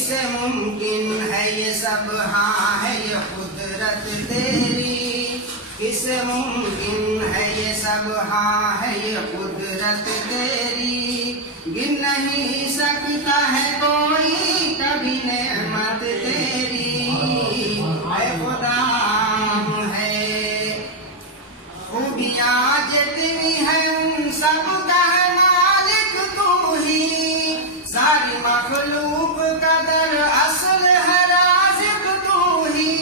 किसे मुमकिन है ये सब, हाँ है ये कुदरत तेरी। किसे मुमकिन है ये सब, हाँ है ये कुदरत तेरी। गिन नहीं सकता है कोई कभी नेमत तेरी। ऐ खुदा है खूबियाँ जितनी है उन सब का है मालिक तू ही। सारी मखलूक का दर असल है राज़िक तू ही।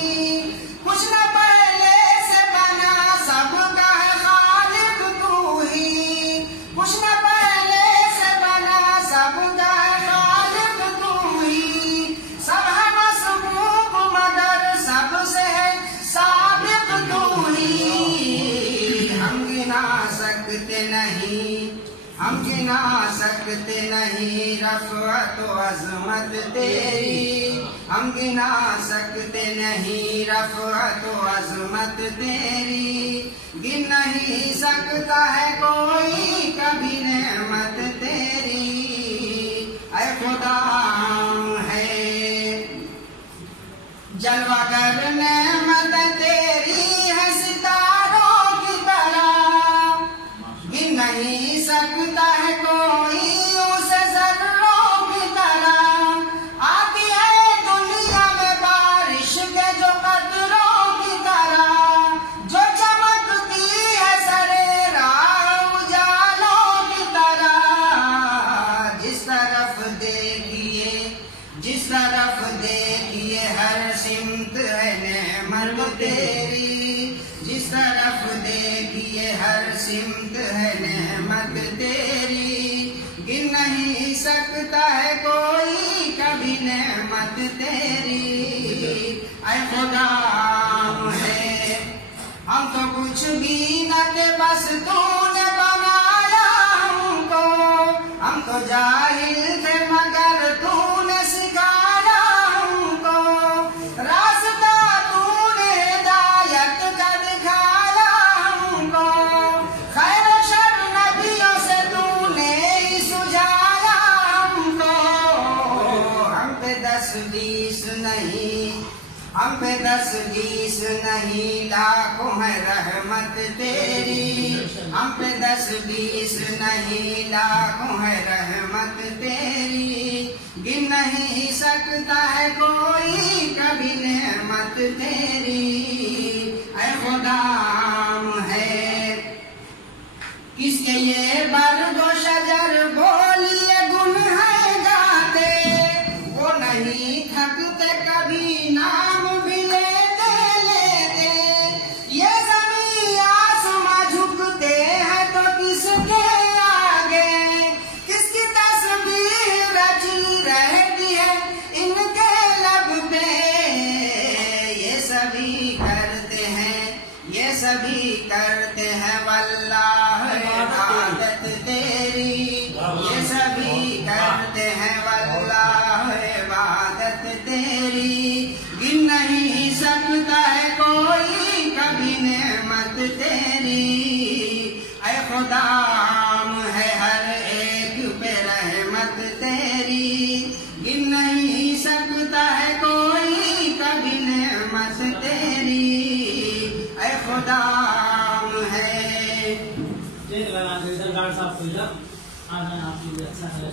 कुछ न पहले से बना सब का है खालिक तू ही। कुछ न पहले से बना सब का है खालिक तू ही। सब है मसबूक मगर सबसे है साबिक तू ही। हम गिना सकते नहीं, हम गिना सकते नहीं रफ़अत व अज़मत तेरी। हम गिना सकते नहीं रफ़अत व अज़मत तेरी। गिन नहीं सकता है कोई कभी नेमत तेरी। ऐ खुदा है जलवा कर नेमत तेरी है सितारों की तरह। गिन नहीं सकता है कोई उसे ज़र्रों की तरह। आती है दुनिया में बारिश के जो कतरों की तरह। जो चमकती है सरे राह उजालों की तरह। जिस तरफ देखिए, जिस तरफ देखिए हर सिमत है नेमत तेरी। जिस तरफ देखिए हर सिमत है नेमत तेरी। गिन नहीं सकता है कोई कभी नेमत तेरी। ऐ खुदा है हम तो कुछ भी न थे बस तूने बनाया हमको। हम तो जाहिल थे मगर तूने सिखाया हमको। रास्ता तूने हिदायत का दिखाया हमको। खैर शर नबियों से तूने ही सुझाया हमको। हम पे 10-20 नहीं, हम पे 10-20 नहीं लाखों है रहमत तेरी। हम पे 10-20 नहीं लाखों है रहमत तेरी। गिन नहीं सकता है कोई कभी नेमत तेरी। ऐ खुदा है किसके ये बरगो शजर बोलिए गुन है गाते। वो नहीं थकते कभी नाम भी लेते लेते। ये ज़मीं आसमां झुकते हैं तो किसके आगे। किसकी तस्बीह रची रहती है इनके लब पे। ये सभी करते हैं, ये सभी करते हैं वल्लाह इबादत तेरी। ये सभी करते हैं वल्लाह इबादत तेरी। गिन नहीं सकता है कोई कभी नेमत तेरी। ऐ खुदा है हर एक पे रहमत तेरी। गिन नहीं सकता है कोई कभी नेमत तेरी। ऐ खुदा है डॉक्टर साहब को आपके लिए अच्छा है।